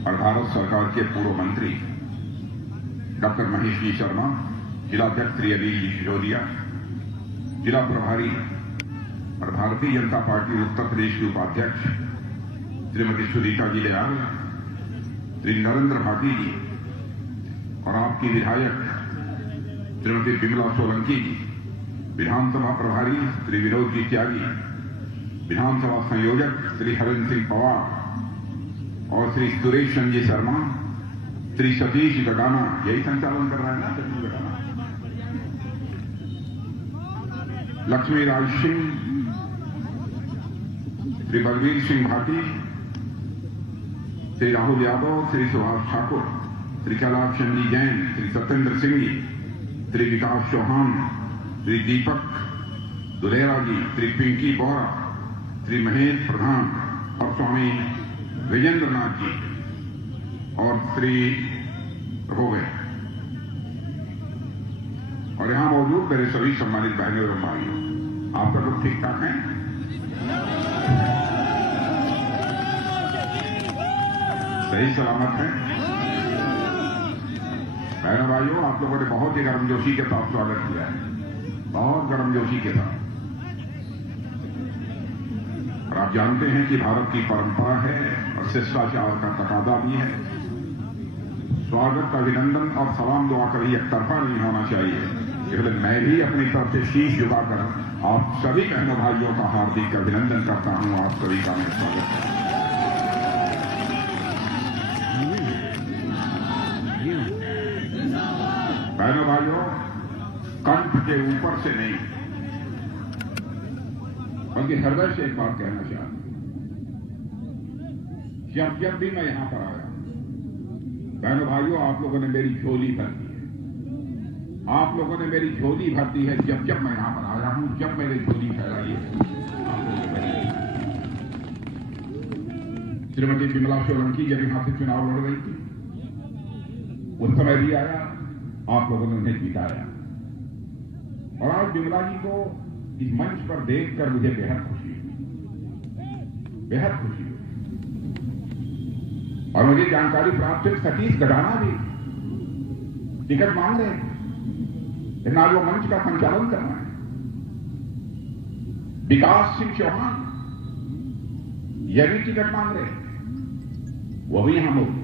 और भारत सरकार के पूर्व मंत्री डॉक्टर महेश जी शर्मा, जिलाध्यक्ष श्री अनिल जी सिसोदिया, जिला प्रभारी और भारतीय जनता पार्टी उत्तर प्रदेश की उपाध्यक्ष श्रीमती सुनीता जी दयाल, श्री नरेंद्र भाटी जी और आपकी विधायक श्रीमती विमला सोलंकी जी, विधानसभा प्रभारी श्री विनोद जी त्यागी, विधानसभा संयोजक श्री हरेंद्र सिंह पवार और श्री सुरेश चंद्र शर्मा, श्री सतीश गडाना, यही संचालन कर रहा है ना सतीश गडाना, लक्ष्मी राज सिंह, श्री बलवीर सिंह भाटी, श्री राहुल यादव, श्री सुभाष ठाकुर, श्री कैलाश चंदी जैन, श्री सत्येंद्र सिंह जी, श्री विकास चौहान, श्री दीपक दुलेरा जी, श्री पिंकी बोरा, श्री महेश प्रधान और स्वामी विजेंद्र नाथ जी और श्री हो गए। और यहां मौजूद मेरे सभी सम्मानित बहनों और भाइयों, आप सब ठीक ठाक हैं? सही सलामत हैं? बहनों भाइयों, आप लोगों ने बहुत ही गर्मजोशी के साथ स्वागत किया है, बहुत गर्मजोशी के साथ। और आप जानते हैं कि भारत की परंपरा है और शिष्टाचार का तकाजा भी है। स्वागत, अभिनंदन और सलाम दुआ कभी एक तरफा नहीं होना चाहिए, इसलिए मैं भी अपनी तरफ से शीश झुकाकर आप सभी बहनों भाइयों का हार्दिक अभिनंदन करता हूं। आप सभी का मैं स्वागत करता हूं। बहनों भाइयों, कंठ के ऊपर से नहीं बल्कि हृदय से एक बात कहना चाहता हूं। जब भी मैं यहां पर आया, बहनों भाइयों, आप लोगों ने मेरी झोली भर दी है, आप लोगों ने मेरी झोली भर दी है। जब मैं यहां पर आया हूं, जब मैंने झोली फैलाई है, श्रीमती विमला सोलंकी जब यहां से चुनाव लड़ रही थी, उस समय भी आया, आप लोगों ने उन्हें जिताया। और आज विमला जी को इस मंच पर देखकर मुझे बेहद खुशी हुई, बेहद खुशी हुई। और मुझे जानकारी प्राप्त है सतीश गडाना भी टिकट मांग रहे हैं, लेकिन आज वो मंच का संचालन करना है। विकास सिंह चौहान यह भी टिकट मांग रहे हैं, वो भी यहां मौजूद।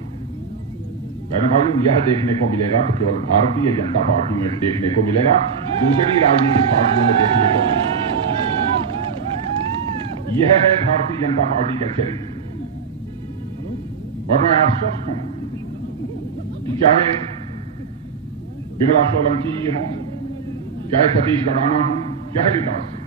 बहनों भाइयों, यह देखने को मिलेगा तो केवल भारतीय जनता पार्टी में देखने को मिलेगा, दूसरी राजनीतिक पार्टियों में देखने को मिलेगा। यह है भारतीय जनता पार्टी का चरित्र। और मैं आश्वस्त हूं कि चाहे विमला सोलंकी जी हों, चाहे सतीश गडाना हो, चाहे विकास सिंह,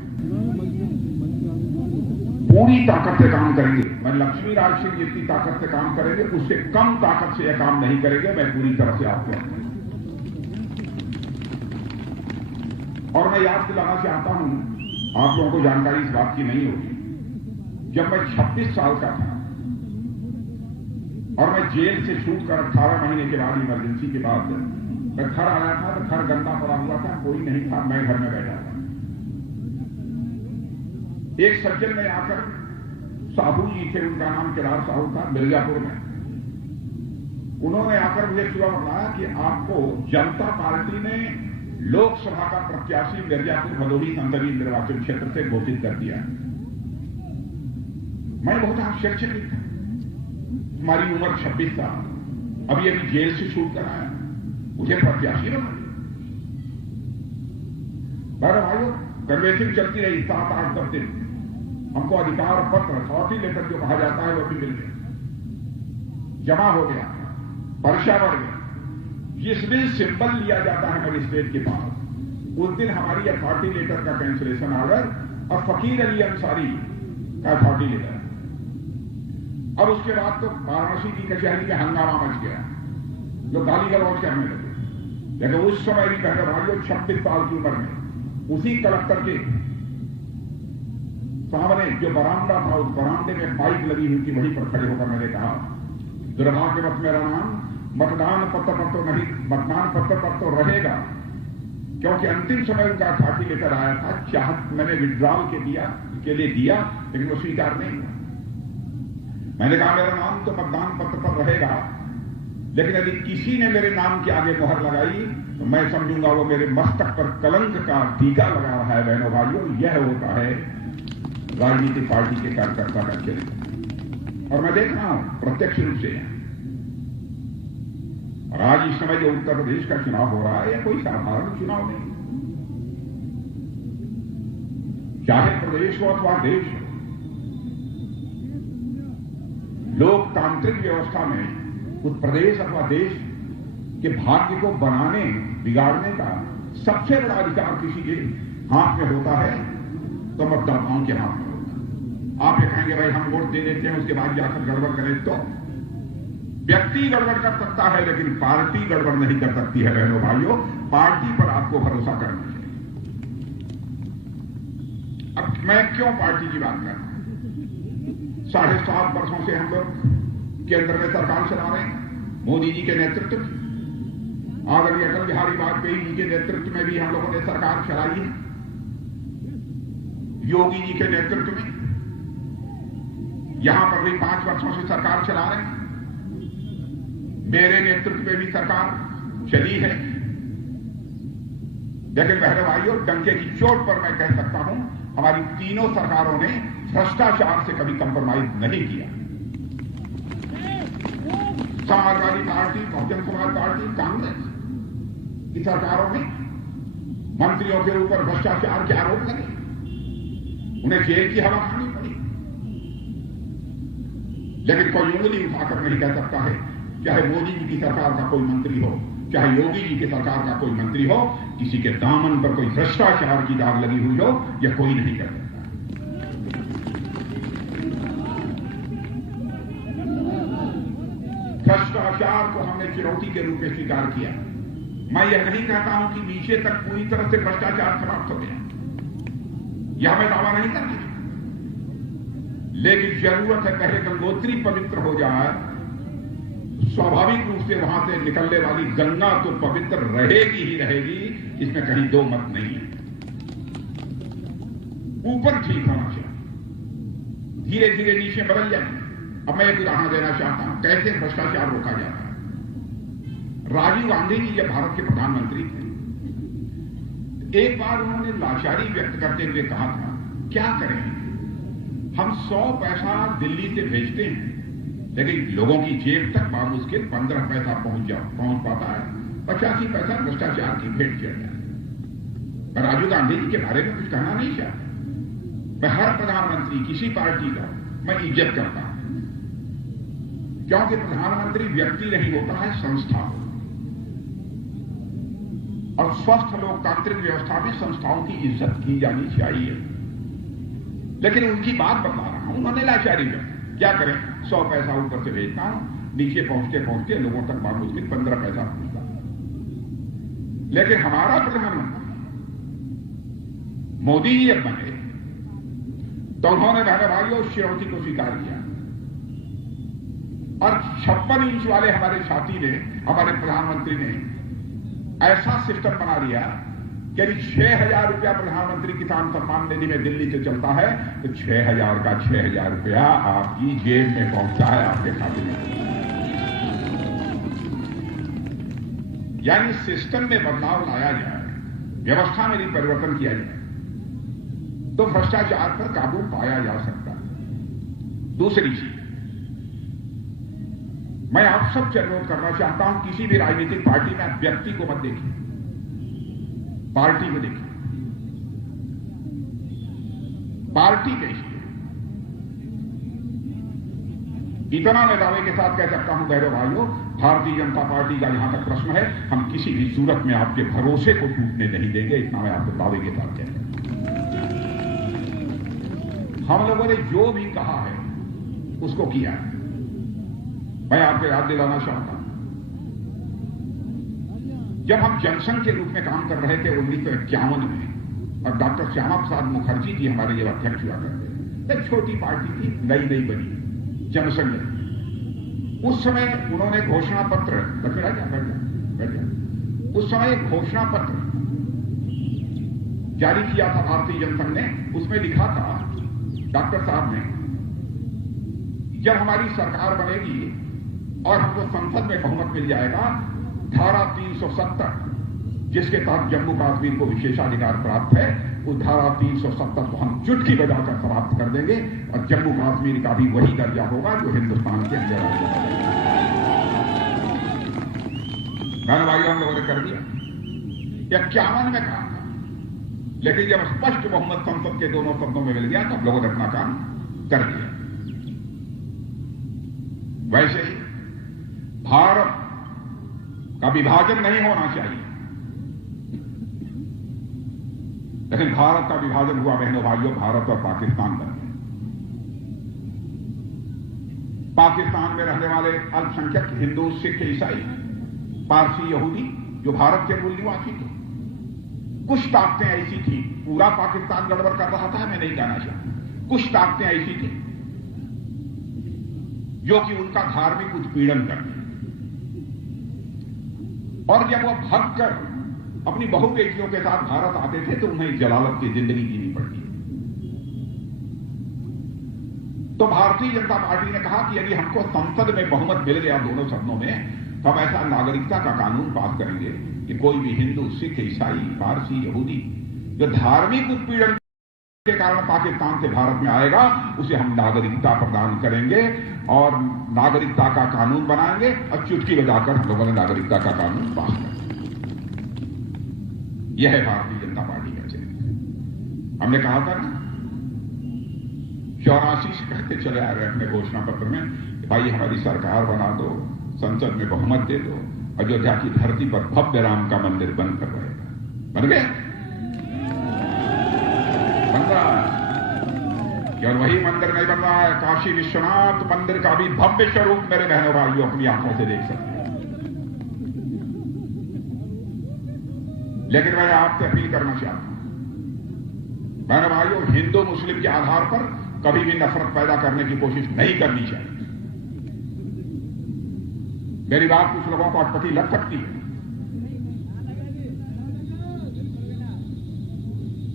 पूरी ताकत से काम करेंगे। मैं लक्ष्मी राज सिंह जितनी ताकत से काम करेंगे, उससे कम ताकत से यह काम नहीं करेंगे। मैं पूरी तरह से आपको, और मैं याद दिलाना चाहता हूं, आप लोगों को जानकारी इस बात की नहीं होगी, जब मैं 26 साल का था और मैं जेल से छूट कर 18 महीने के बाद, इमरजेंसी के बाद मैं घर आया था, तो घर गंदा पड़ा हुआ था, कोई नहीं था, मैं घर में बैठा था। एक सज्जन ने आकर, साहू जी थे, उनका नाम केदार साहू था, मिर्जापुर में, उन्होंने आकर मुझे सुबह बताया कि आपको जनता पार्टी ने लोकसभा का प्रत्याशी मिर्जापुर भदोही संसदीय निर्वाचन क्षेत्र से घोषित कर दिया। मैं बहुत आश्चर्यचकित था। हमारी उम्र 26 साल, अभी अभी जेल से छूट कर आया, मुझे प्रत्याशी बना दिया। भाइयों, कन्वेंसिंग चलती रही 7-8-10 दिन। हमको अधिकार पत्र, अथॉरिटी लेटर जो कहा जाता है, वो भी मिल गया, जमा हो गया, पर्चा बढ़ गया। जिस दिन सिंबल लिया जाता है मजिस्ट्रेट के पास, उस दिन हमारी अथॉरिटी लेटर का कैंसिलेशन ऑर्डर और फकीर अली अंसारी का अथॉरिटी लेटर। और उसके बाद तो वाराणसी की कचहरी में हंगामा मच गया, लोग गाली गलौज करने लगे। लेकिन उस समय भी बहनों भाइयों, 26 साल की उम्र में, उसी कलेक्टर के सामने जो बरामदा था, उस बरामदे में बाइक लगी हुई थी, वहीं पर खड़े होकर मैंने कहा, दुर्भाग्यवश मेरा नाम मतदान पत्र पर तो नहीं, मतदान पत्र पर तो रहेगा, क्योंकि अंतिम समय उनका अथॉरिटी लेकर आया था। चाहत मैंने विड्रॉल के लिए दिया, लेकिन वो स्वीकार नहीं हुआ। मैंने कहा मेरा नाम तो मतदान पत्र पर रहेगा, लेकिन यदि किसी ने मेरे नाम के आगे मोहर लगाई तो मैं समझूंगा वो मेरे मस्तक पर कलंक का टीका लगा रहा है। बहनों भाइयों, यह होता है राजनीतिक पार्टी के कार्यकर्ता का चरित्र। और मैं देख रहा हूं प्रत्यक्ष रूप से, और आज इस समय जो उत्तर प्रदेश का चुनाव हो रहा है, यह कोई साधारण चुनाव नहीं, चाहे प्रदेश हो अथवा देश हो। लोकतांत्रिक व्यवस्था में उस प्रदेश अथवा देश के भाग्य को बनाने बिगाड़ने का सबसे बड़ा अधिकार किसी के हाथ में होता है तो मतदाताओं के हाथ में होता है। आप ये कहेंगे भाई हम वोट दे देते हैं, उसके बाद जाकर गड़बड़ करें, तो व्यक्ति गड़बड़ कर सकता है लेकिन पार्टी गड़बड़ नहीं कर सकती है। बहनों भाइयों, पार्टी पर आपको भरोसा करना चाहिए। अब मैं क्यों पार्टी की बात कर रहा हूं? 7.5 वर्षों से हम लोग केंद्र में सरकार चला रहे हैं, मोदी जी के नेतृत्व में। आदरणीय अटल बिहारी वाजपेयी जी के नेतृत्व में भी हम लोगों ने सरकार चलाई है, योगी जी के नेतृत्व में यहां पर भी 5 वर्षों से सरकार चला रहे हैं। मेरे नेतृत्व में भी सरकार चली है, लेकिन बहनों भाइयों, डंके की चोट पर मैं कह सकता हूं हमारी तीनों सरकारों ने भ्रष्टाचार से कभी कंप्रोमाइज नहीं किया। समाजवादी पार्टी, बहुजन समाज पार्टी, कांग्रेस की सरकारों में मंत्रियों के ऊपर भ्रष्टाचार के आरोप लगे, उन्हें जेल की हवा खानी पड़ी, लेकिन कोई उंगली उठाकर नहीं कह सकता है, चाहे मोदी जी की सरकार का कोई मंत्री हो, चाहे योगी जी की सरकार का कोई मंत्री हो, किसी के दामन पर कोई भ्रष्टाचार की दाग लगी हुई हो, यह कोई नहीं कर सकता। भ्रष्टाचार को हमने चुनौती के रूप में स्वीकार किया। मैं यह नहीं कहता हूं कि नीचे तक पूरी तरह से भ्रष्टाचार समाप्त हो गया, यह हमें दावा नहीं करना, लेकिन जरूरत है पहले गंगोत्री पवित्र हो जाए, स्वाभाविक रूप से वहां से निकलने वाली गंगा तो पवित्र रहेगी ही रहेगी, इसमें कहीं दो मत नहीं है। ऊपर ठीक होना चाहिए, धीरे धीरे नीचे बदल जाए। अब मैं एक उदाहरण देना चाहता हूं कैसे भ्रष्टाचार रोका जाता है। राजीव गांधी जी जब भारत के प्रधानमंत्री थे, एक बार उन्होंने लाचारी व्यक्त करते हुए कहा था, क्या करें, हम 100 पैसा दिल्ली से भेजते हैं, लेकिन लोगों की जेब तक बामुश्किल 15 पैसा पहुंच पाता है, 85 पैसा भ्रष्टाचार की भेंट किया जाए। मैं राजीव गांधी जी के बारे में कुछ कहना नहीं चाहता। मैं हर प्रधानमंत्री किसी पार्टी का मैं इज्जत करता हूं, क्योंकि प्रधानमंत्री व्यक्ति नहीं होता है, संस्था हो, और स्वस्थ लोकतांत्रिक व्यवस्था में संस्थाओं की इज्जत की जानी चाहिए। लेकिन उनकी बात बता रहा हूं, उन्होंने लाचारी व्यक्त, क्या करें, 100 पैसा ऊपर से भेजता हूं, नीचे पहुंचते पहुंचते लोगों तक बामुश्किल 15 पैसा पहुंचता। लेकिन हमारा प्रधानमंत्री मोदी जी जब बने तो उन्होंने बहने भाइयों उस चुनौती को स्वीकार किया, और 56 इंच वाले हमारे साथी ने, हमारे प्रधानमंत्री ने ऐसा सिस्टम बना दिया कि यदि 6,000 रुपया प्रधानमंत्री किसान सम्मान निधि में दिल्ली से चलता है तो 6,000 का 6,000 रुपया आपकी जेब में पहुंचता है, आपके खाते में। यानी सिस्टम में बदलाव लाया जाए, व्यवस्था में भी परिवर्तन किया जाए, तो भ्रष्टाचार पर काबू पाया जा सकता है। दूसरी चीज, मैं आप सबसे अनुरोध करना चाहता हूं, kiसी भी राजनीतिक पार्टी में आप व्यक्ति को मत देखिए, पार्टी को देखिए। पार्टी कैसी है, इतना मैं दावे के साथ कह सकता हूं बहनों भाइयों, भारतीय जनता पार्टी का जहां तक प्रश्न है, हम किसी भी सूरत में आपके भरोसे को टूटने नहीं देंगे, इतना मैं आपको दावे के साथ कहता हूं। हम लोगों ने जो भी कहा है उसको किया है। मैं आपको याद दिलाना चाहता हूं, जब हम जनसंघ के रूप में काम कर रहे थे 1951 में, और डॉक्टर श्यामा प्रसाद मुखर्जी जी हमारे जब अध्यक्ष हुआ करते, एक छोटी पार्टी थी, नई नई बनी जनसंघ। उस समय उन्होंने घोषणा पत्र, उस समय एक घोषणा पत्र जारी किया था भारतीय जनसंघ ने। उसमें लिखा था डॉक्टर साहब ने, जब हमारी सरकार बनेगी और हमको संसद में बहुमत मिल जाएगा, धारा 370 जिसके तहत जम्मू कश्मीर को विशेषाधिकार प्राप्त है, उस धारा 370 को हम चुटकी बजाकर समाप्त कर देंगे और जम्मू कश्मीर का भी वही दर्जा होगा जो हिंदुस्तान के अंदर है। मैंने भाई हम लोगों ने कर दिया 51 में कहा, लेकिन जब स्पष्ट बहुमत संसद के दोनों सदनों में मिल गया तो हम लोगों ने अपना काम कर दिया। वैसे ही भारत का विभाजन नहीं होना चाहिए, लेकिन भारत का विभाजन हुआ बहनों भाइयों, भारत और पाकिस्तान बन गए। पाकिस्तान में रहने वाले अल्पसंख्यक हिंदू, सिख, ईसाई, पारसी, यहूदी जो भारत के मूल निवासी थे, कुछ ताकतें ऐसी थी, पूरा पाकिस्तान गड़बड़ कर रहा था, मैं नहीं कहना चाहता, कुछ ताकतें ऐसी थी जो कि उनका धार्मिक उत्पीड़न करती, और जब वो भागकर अपनी बहु बेटियों के साथ भारत आते थे तो उन्हें जलालत की जिंदगी जीनी पड़ती। तो भारतीय जनता पार्टी ने कहा कि यदि हमको संसद में बहुमत मिल गया दोनों सदनों में, तो हम ऐसा नागरिकता का कानून पास करेंगे कि कोई भी हिंदू, सिख, ईसाई, पारसी, यहूदी जो धार्मिक उत्पीड़न के कारण पाकिस्तान से भारत में आएगा, उसे हम नागरिकता प्रदान करेंगे और नागरिकता का कानून बनाएंगे और चुटकी बजाकर हम लोगों ने नागरिकता का कानून पास कर। यह है भारतीय जनता पार्टी का चरित्र। हमने कहा था ना, 84 से कहते चले आ रहे अपने घोषणा पत्र में, भाई हमारी सरकार बना दो, संसद में बहुमत दे दो, अयोध्या की धरती पर भव्य राम का मंदिर बनकर रहेगा। बन गया, बन रहा है। और वही मंदिर नहीं बन रहा है, काशी विश्वनाथ मंदिर का भी भव्य स्वरूप मेरे बहनों भाइयों अपनी आंखों से देख सकते हैं। लेकिन मैं आपसे अपील करना चाहता हूं, बहनों भाइयों, हिंदू मुस्लिम के आधार पर कभी भी नफरत पैदा करने की कोशिश नहीं करनी चाहिए। मेरी बात कुछ लोगों को अटपटी लग सकती है,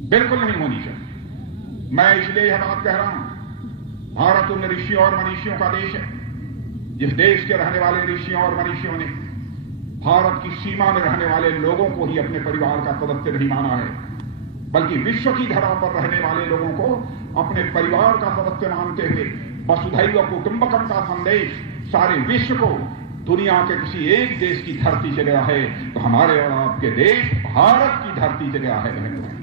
बिल्कुल नहीं होनी चाहिए। मैं इसलिए यह बात कह रहा हूं, भारत उन ऋषियों और मनीषियों का देश है जिस देश के रहने वाले ऋषियों और मनीषियों ने भारत की सीमा में रहने वाले लोगों को ही अपने परिवार का सदस्य नहीं माना है, बल्कि विश्व की धरा पर रहने वाले लोगों को अपने परिवार का सदस्य मानते हुए वसुधैव कुटुंबकम का संदेश सारे विश्व को दुनिया के किसी एक देश की धरती से गया है, तो हमारे और आपके देश भारत की धरती से गया है। बहनों,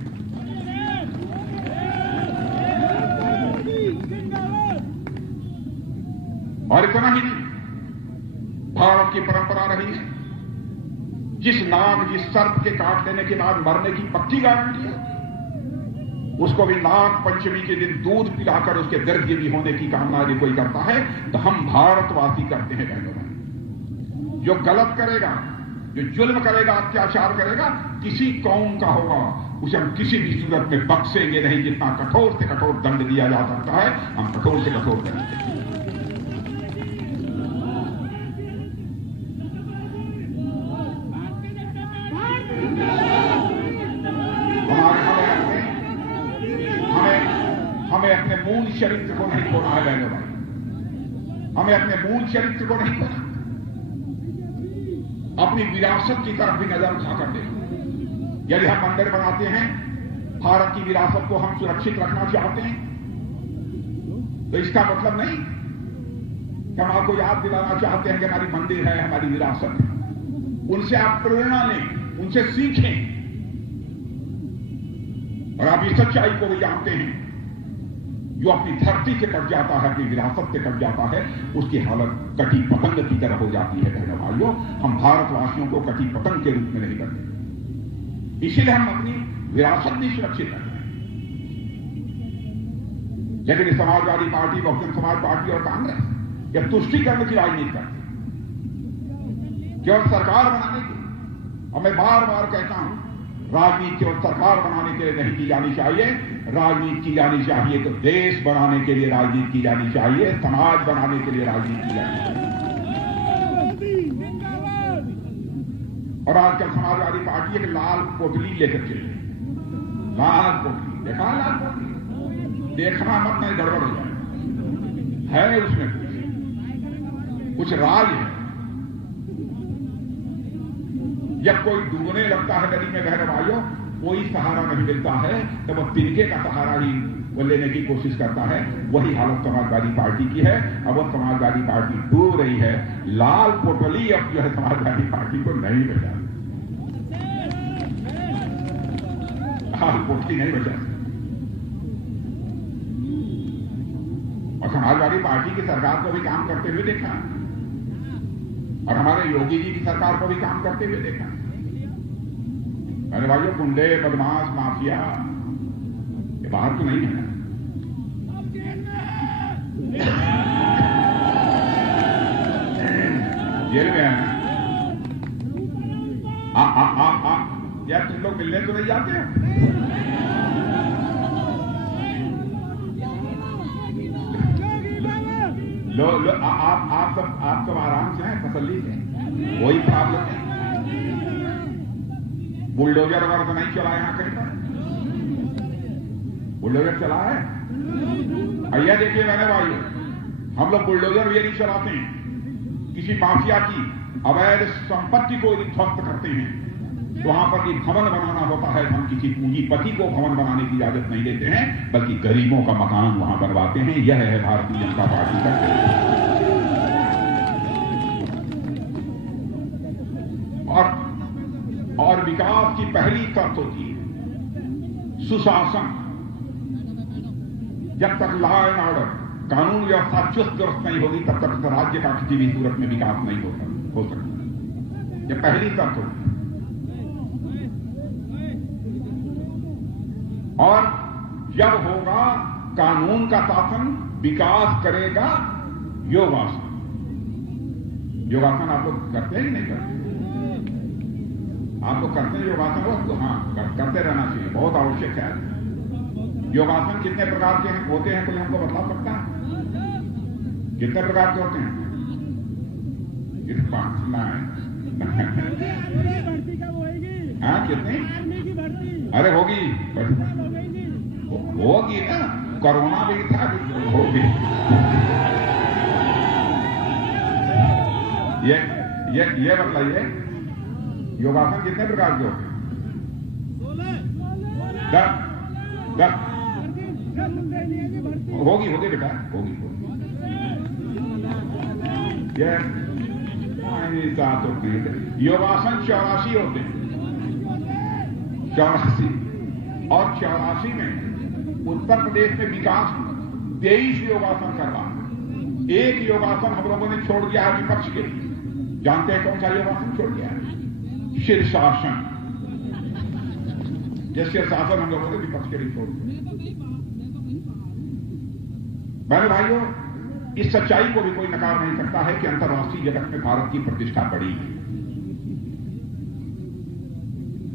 और इतना ही नहीं, भारत की परंपरा रही है, जिस नाग, जिस सर्प के काट देने के बाद मरने की पक्की गारंटी है, उसको भी नाग पंचमी के दिन दूध पिलाकर उसके दीर्घजीवी होने की कामना यदि कोई करता है तो हम भारतवासी करते हैं। बहनों, जो गलत करेगा, जो जुल्म करेगा, अत्याचार करेगा, किसी कौम का होगा, उसे हम किसी भी सूरत में बख्शेंगे नहीं। जितना कठोर से कठोर दंड दिया जा सकता है हम कठोर से कठोर करेंगे। हमें अपने मूल चरित्र को नहीं खोना है बहनों भाई, हमें अपने मूल चरित्र को नहीं खोना, अपनी विरासत की तरफ भी नजर उठाकर देखें। यदि हम मंदिर बनाते हैं, भारत की विरासत को हम सुरक्षित रखना चाहते हैं, तो इसका मतलब नहीं कि हम आपको याद दिलाना चाहते हैं कि हमारी मंदिर है, हमारी विरासत है। उनसे आप प्रेरणा लें, उनसे सीखें, और आप इस सच्चाई को भी जानते हैं, जो अपनी धरती से कट जाता है, अपनी विरासत से कट जाता है, उसकी हालत कटी पतंग की तरह हो जाती है। बहनों भाइयों, हम भारतवासियों को कटी पतंग के रूप में नहीं करते, इसीलिए हम अपनी विरासत भी सुरक्षित रखते हैं। लेकिन समाजवादी पार्टी, बहुजन समाज पार्टी और कांग्रेस यह तुष्टीकरण की राजनीति करती है, केवल सरकार बनाने की। और मैं बार बार कहता हूं, राजनीति केवल सरकार बनाने के लिए नहीं की जानी चाहिए, राजनीति की जानी चाहिए तो देश बनाने के लिए राजनीति की जानी चाहिए, समाज बनाने के लिए राजनीति की जानी चाहिए। और आजकल समाजवादी पार्टी एक लाल पोटली लेकर चली, लाल पोटली, देखा लाल पोटली, देखना मत नहीं गड़बड़ हो जाए, है उसमें कुछ कुछ राज है। जब कोई डूबने लगता है नदी में, बहन भाइयों, कोई सहारा नहीं मिलता है, तब वो तिनके का सहारा ही वो लेने की कोशिश करता है। वही हालत समाजवादी पार्टी की है। अब वो समाजवादी पार्टी डूब रही है। लाल पोटली अब जो है समाजवादी पार्टी को नहीं बचा, लाल पोटली नहीं बचा। और समाजवादी पार्टी की सरकार को भी काम करते हुए देखा, और हमारे योगी जी की सरकार को भी काम करते हुए देखा। अरे भाइयों, गुंडे, बदमाश, माफिया ये बाहर तो नहीं है। जेल में है। यार तुम लोग मिलने तो नहीं जाते हो? लो आप सब आराम से हैं, तसल्ली से, कोई प्रॉब्लम नहीं। बुलडोजर वगैरह तो नहीं चला यहां कहीं पर? बुलडोजर चला है? भैया देखिए मैंने भाई, हम लोग बुलडोजर ये नहीं चलाते हैं। किसी माफिया की अवैध संपत्ति को यदि ध्वस्त करते हैं तो वहां पर भी भवन बनाना होता है। हम किसी पूंजीपति को भवन बनाने की इजाजत नहीं देते हैं, बल्कि गरीबों का मकान वहां बनवाते हैं। यह है भारतीय जनता पार्टी का। और विकास की पहली शर्त होती है सुशासन। जब तक लॉ एंड ऑर्डर, कानून व्यवस्था चुस्त दुरुस्त नहीं होगी, तब तक राज्य का किसी भी सूरत में विकास नहीं हो सकता। यह पहली शर्त होगी। और जब होगा कानून का शासन, विकास करेगा योगासन। योगासन आप लोग करते हैं कि नहीं करते? आप लोग करते हैं योगासन? तो हाँ, करते रहना चाहिए, बहुत आवश्यक है। योगासन कितने प्रकार के होते हैं, कोई हमको बता सकता है? कितने प्रकार के होते हैं? कितने? 5 हाँ, कितनी? अरे होगी ना, कोरोना भी था, होगी। ये बताइए, योगासन कितने प्रकार के होते हैं? 10 होगी बेटा, होगी। ये सात होते हैं। योगासन 84 होते हैं, 84। और 84 में उत्तर प्रदेश में विकास 23 योगासन करवा। एक योगासन हम लोगों ने छोड़ दिया है विपक्ष के। जानते हैं कौन सा योगासन छोड़ दिया है? शीर्षासन। यह शीर्षासन हम लोगों ने विपक्ष के लिए छोड़ दिया। मेरे भाइयों, इस सच्चाई को भी कोई नकार नहीं सकता है कि अंतर्राष्ट्रीय जगत में भारत की प्रतिष्ठा बढ़ी है।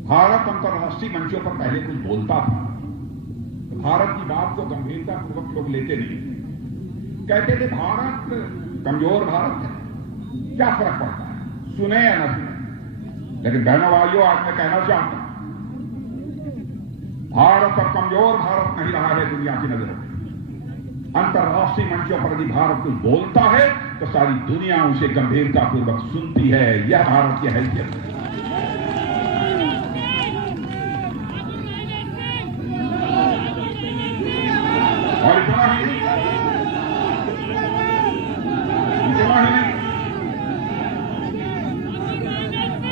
भारत अंतर्राष्ट्रीय मंचों पर पहले कुछ बोलता था, भारत की बात को गंभीरतापूर्वक लोग लेते नहीं, कहते थे भारत कमजोर भारत है, क्या फर्क पड़ता है, सुने या न सुने। लेकिन बहनों भाइयों, आज मैं कहना चाहता हूं, भारत अब कमजोर भारत नहीं रहा है दुनिया की नजरों में। अंतर्राष्ट्रीय मंचों पर यदि भारत कुछ बोलता है तो सारी दुनिया उसे गंभीरतापूर्वक सुनती है। यह भारत की हैसियत है। और इतना ही नहीं,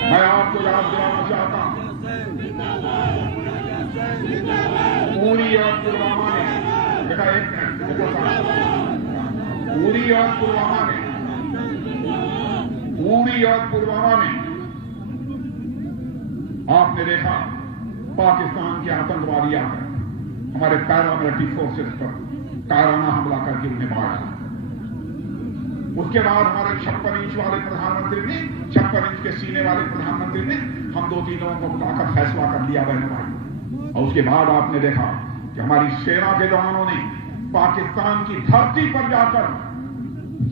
मैं आपको याद दिलाना चाहता हूं, उरी और पुलवामा ने, बेटा एक मिनट, उरी और पुलवामा में आपने देखा पाकिस्तान के आतंकवादी आकर हमारे पैरामिलिट्री फोर्सेस पर कायराना हमला करके उन्हें मारा। उसके बाद हमारे 56 इंच वाले प्रधानमंत्री ने, 56 इंच के सीने वाले प्रधानमंत्री ने हम 2-3 लोगों को बुलाकर फैसला कर लिया बहनों भाई। और उसके बाद आपने देखा कि हमारी सेना के जवानों ने पाकिस्तान की धरती पर जाकर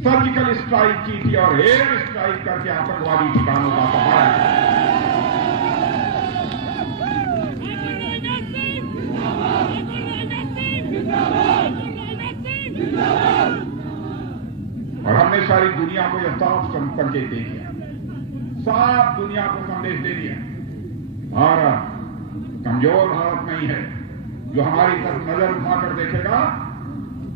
सर्जिकल स्ट्राइक की थी और एयर स्ट्राइक करके आतंकवादी ठिकानों का सफाया। और हमने सारी दुनिया को यह साफ संकेत दे दिया, साफ दुनिया को संदेश दे दिया, भारत कमजोर भारत नहीं है। जो हमारी तरफ नजर उठाकर देखेगा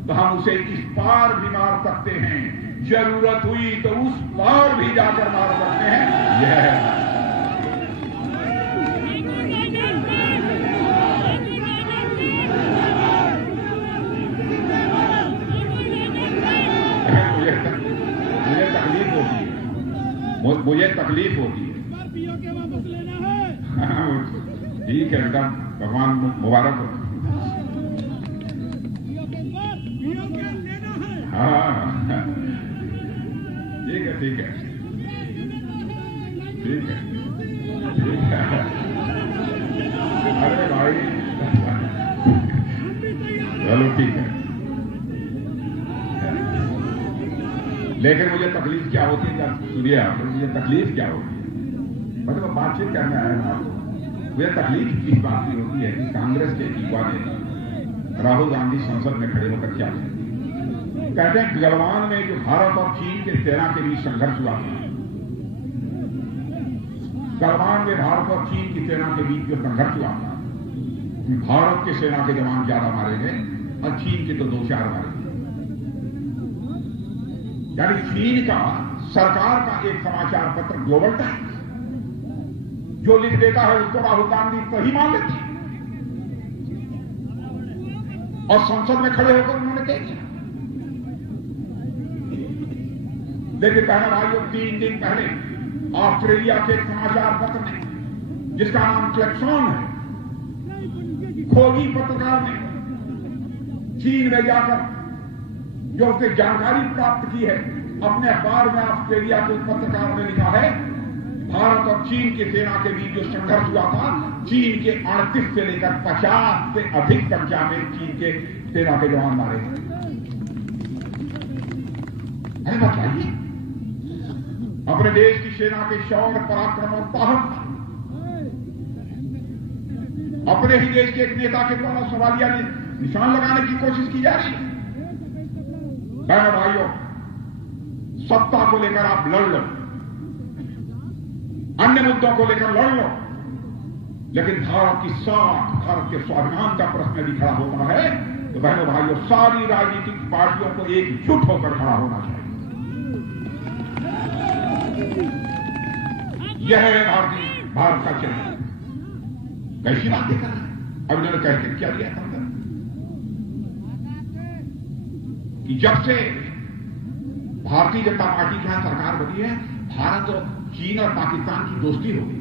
तो हम उसे इस पार भी मार सकते हैं, जरूरत हुई तो उस पार भी जाकर मार सकते हैं। यह है मुझे तकलीफ होती है। ठीक है एकदम, भगवान मुबारक हो। हाँ ठीक है ठीक है ठीक है ठीक है। अरे भाई चलो ठीक है, लेकिन मुझे तकलीफ क्या होती है जब सुनिए आप, मुझे तकलीफ क्या होती है, मतलब बातचीत करने आया ना, मुझे तकलीफ इस बात की होती है कि कांग्रेस के युवा नेता राहुल गांधी संसद में खड़े होकर क्या कहते हैं, गलवान में जो भारत और चीन के सेना के बीच संघर्ष हुआ था, गलवान में भारत और चीन की सेना के बीच जो संघर्ष हुआ था, भारत के सेना के जवान ज्यादा मारे गए और चीन के तो 2-4 मारे गए। यानी चीन का सरकार का एक समाचार पत्र ग्लोबल टाइम्स जो लिख देता है उसको राहुल गांधी सही मान लेते हैं, और संसद में खड़े होकर उन्होंने कह दिया। लेकिन बहनों भाइयों, 3 दिन पहले ऑस्ट्रेलिया के एक समाचार पत्र ने, जिसका नाम क्लेक्सॉन है, खोजी पत्रकार ने चीन में जाकर जो उसने जानकारी प्राप्त की है, अपने अखबार में ऑस्ट्रेलिया के पत्रकार ने लिखा है, भारत और चीन की सेना के बीच जो संघर्ष हुआ था, चीन के 38 से लेकर 50 से अधिक संख्या में चीन के सेना के जवान मारे गए। अरे बताइए, अपने देश की सेना के शौर्य, पराक्रम और साहस, अपने ही देश के एक नेता के ऊपर सवालिया निशान लगाने की कोशिश की जा रही है। बहनों भाइयों, सत्ता को लेकर आप लड़ लो, अन्य मुद्दों को लेकर लड़ लो, लेकिन भारत की साख, भारत के स्वाभिमान का प्रश्न भी खड़ा होता है तो बहनों भाइयों, सारी राजनीतिक पार्टियों को एकजुट होकर खड़ा होना चाहिए। यह है भारत का चरित्र। कैसी बातें कर रहे हैं, अब इन्होंने कह के क्या दिया था कि जब से भारतीय जनता पार्टी की यहां सरकार बनी है, भारत और चीन और पाकिस्तान की दोस्ती हो गई।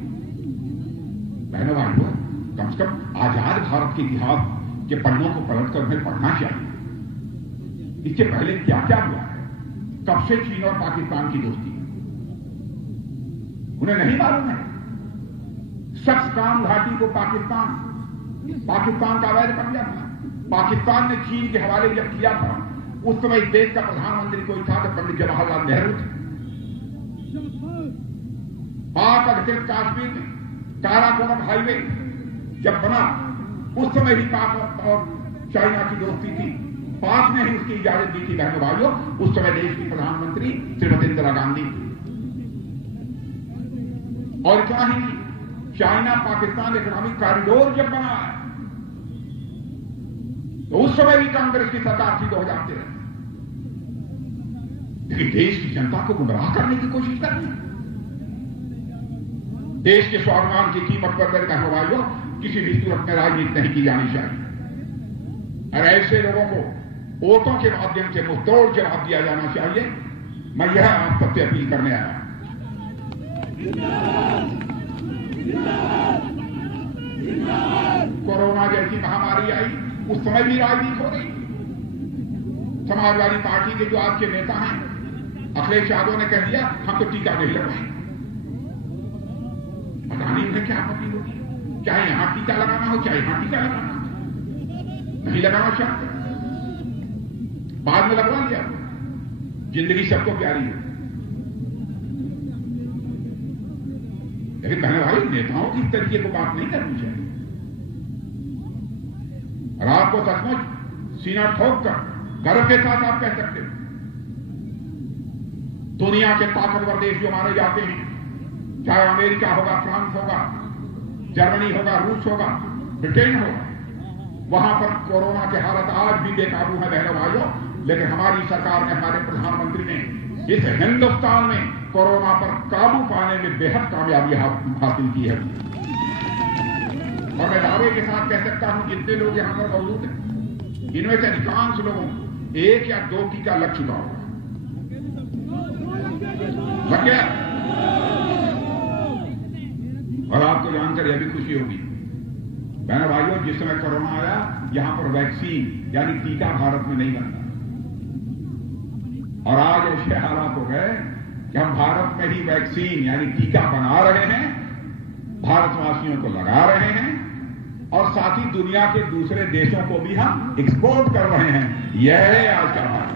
बहनों भाइयों, कम से कम आजाद भारत के इतिहास के पन्नों को पलटकर उन्हें पढ़ना चाहिए। इसके पहले क्या क्या हुआ है, कब से चीन और पाकिस्तान की दोस्ती है, उन्हें नहीं मालूम है। शख्सकान घाटी को पाकिस्तान का अवैध कब्जा था। पाकिस्तान ने चीन के हवाले जब किया था, उस समय इस देश का प्रधानमंत्री कोई था तो पंडित जवाहरलाल नेहरू थे। पाक अधिकृत कश्मीर में काराकोरम हाईवे जब बना, उस समय भी पाक और चाइना की दोस्ती थी। पाक ने ही उसकी इजाजत दी थी। बहनों भाइयों, उस समय देश की प्रधानमंत्री श्रीमती इंदिरा गांधी थी। और इतना ही चाइना पाकिस्तान इकोनॉमिक कॉरिडोर जब बना है, तो उस समय भी कांग्रेस की सरकार थी 2013। लेकिन देश की जनता को गुमराह करने की कोशिश कर रही है। देश के स्वाभिमान की कीमत पर मेरे बहनों भाइयों, किसी भी सूरत में राजनीति नहीं की जानी चाहिए। और ऐसे लोगों को वोटों के माध्यम से मुंहतोड़ जवाब दिया जाना चाहिए। मैं यह आप सबसे अपील करने आया। कोरोना जैसी महामारी आई, उस समय भी राजनीति हो रही। समाजवादी पार्टी के जो आज के नेता हैं, अखिलेश यादव ने कह दिया हम तो टीका नहीं लगवाएंगे। पता नहीं उन्हें क्या आपत्ति होगी, चाहे यहां टीका लगाना हो चाहे यहां टीका लगाना हो, नहीं लगाना चाहते, बाद में लगवा लिया। जिंदगी सबको प्यारी है। लेकिन बहन भाई, नेताओं की इस तरीके को बात नहीं करनी चाहिए। और आपको सचमुच सीना ठोक कर गर्व के साथ आप कह सकते हैं दुनिया के ताकतवर देश जो माने जाते हैं, चाहे अमेरिका होगा, फ्रांस होगा, जर्मनी होगा, रूस होगा, ब्रिटेन होगा, वहां पर कोरोना के हालत आज भी बेकाबू है बहनों भाइयों। लेकिन हमारी सरकार ने, हमारे प्रधानमंत्री ने इस हिंदुस्तान में कोरोना पर काबू पाने में बेहद कामयाबी हासिल की है। और मैं दावे के साथ कह सकता हूं, जितने लोग यहां पर मौजूद हैं, इनमें से अधिकांश लोगों 1 या 2 टीका लग चुका होगा। लग गया। और आपको जानकर यह भी खुशी होगी बहनों भाइयों, जिस समय कोरोना आया यहां पर वैक्सीन यानी टीका भारत में नहीं बनता, और आज ऐसे हालात हो गए कि हम भारत में ही वैक्सीन यानी टीका बना रहे हैं, भारतवासियों को लगा रहे हैं, और साथ ही दुनिया के दूसरे देशों को भी हम एक्सपोर्ट कर रहे हैं। यह है आज का भारत।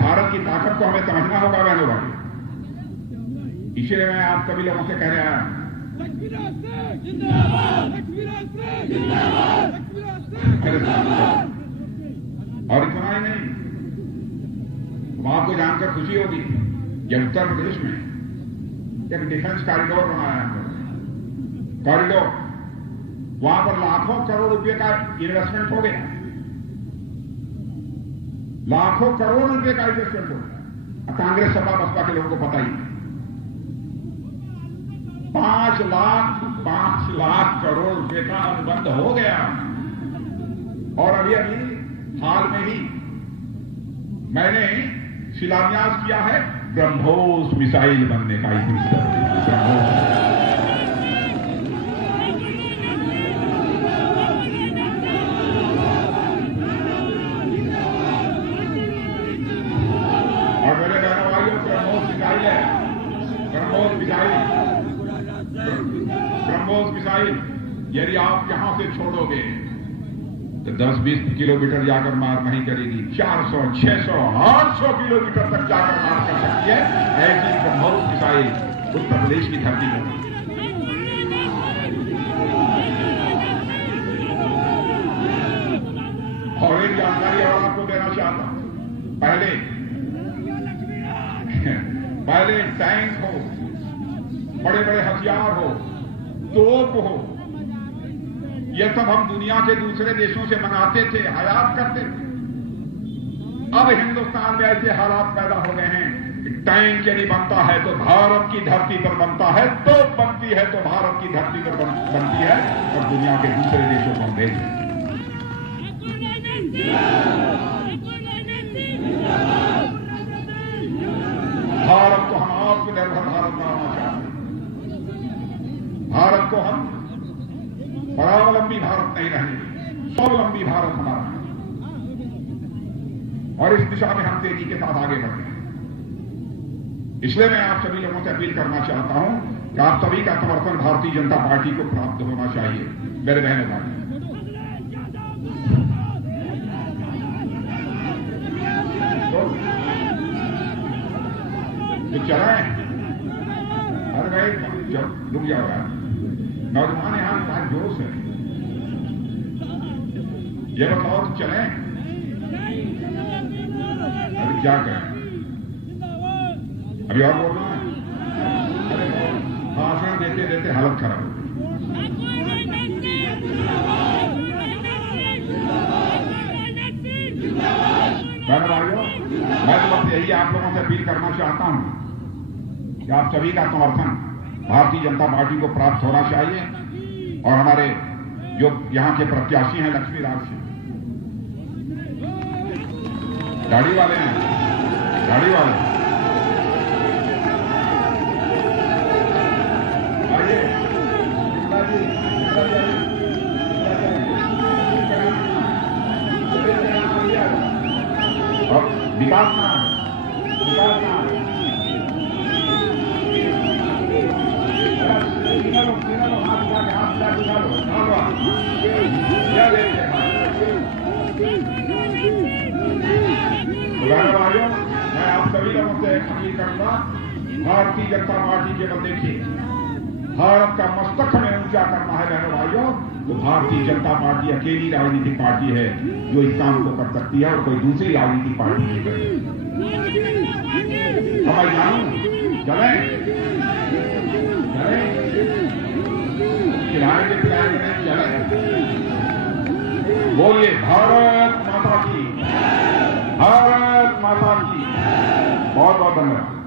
भारत की ताकत को हमें समझना होगा बहनों भाई। इसलिए मैं आप सभी लोगों से कह रहा हूं, और इतना ही नहीं, तो आपको जानकर खुशी होगी कि उत्तर प्रदेश में एक डिफेंस कॉरिडोर बनाया है। कॉरिडोर, वहां पर लाखों करोड़ रुपए का इन्वेस्टमेंट हो गया, लाखों करोड़ रुपए का इन्वेस्टमेंट हो गया। कांग्रेस सपा बसपा के लोगों को पता ही, 5 लाख करोड़ रुपए का अनुबंध हो गया। और अभी हाल में ही मैंने शिलान्यास किया है ब्रह्मोस मिसाइल बनने का। और मेरे बहनों भाइयों, ब्रह्मोस मिसाइल यदि आप यहां से छोड़ोगे तो 10-20 किलोमीटर जाकर मार नहीं करेगी, 400, 600, 800 किलोमीटर तक जाकर मार कर सकती है। ऐसी ब्रह्मोस मिसाइल उत्तर प्रदेश की धरती पर। और एक जानकारी और आपको देना चाहता हूं, पहले टैंक हो, बड़े बड़े हथियार हो, तोप हो, यह सब हम दुनिया के दूसरे देशों से मंगाते थे, आयात करते थे। अब हिंदुस्तान में ऐसे हालात पैदा हो गए हैं कि टैंक यदि बनता है तो भारत की धरती पर बनता है, तोप बनती है तो भारत की धरती पर बनती है, और दुनिया के दूसरे देशों को हम भेज रहे हैं। भारत को हम आत्मनिर्भर भारत बनाना चाहते हैं। भारत को हम परावलंबी भारत नहीं रहेंगे, स्वावलंबी भारत हमारा है, और इस दिशा में हम तेजी के साथ आगे बढ़ते हैं। इसलिए मैं आप सभी लोगों से अपील करना चाहता हूं कि आप सभी का समर्थन भारतीय जनता पार्टी को प्राप्त होना चाहिए। मेरे बहनों भाई, तो चलाएं। अरे भाई रुक जाओ यार, नौजवान यहां बहुत जोश है, ये बताओ तो चलें। अरे क्या करें, अभी और बोलना है? अरे भाषण देते देते हालत खराब हो गई। भाइयों, मैं तो बस यही आप लोगों से अपील करना चाहता हूं कि आप सभी का समर्थन भारतीय जनता पार्टी को प्राप्त होना चाहिए, और हमारे जो यहां के प्रत्याशी हैं लक्ष्मीराज सिंह, गाड़ी वाले हैं, गाड़ी वाले आइए, विकास ना भाइयों, मैं आप सभी लोगों से अपील करूंगा, भारतीय जनता पार्टी केवल देखिए, भारत का मस्तक हमें पूजा करना है बहनों भाइयों, तो भारतीय जनता पार्टी अकेली राजनीतिक पार्टी है जो इस काम को कर सकती है और कोई दूसरी राजनीतिक पार्टी नहीं कर सकती। अब मैं जानूं, चले खिलाएंगे पिलाएंगे, चले। बोलिए भारत माता की, भारत माता की। बहुत बहुत धन्यवाद।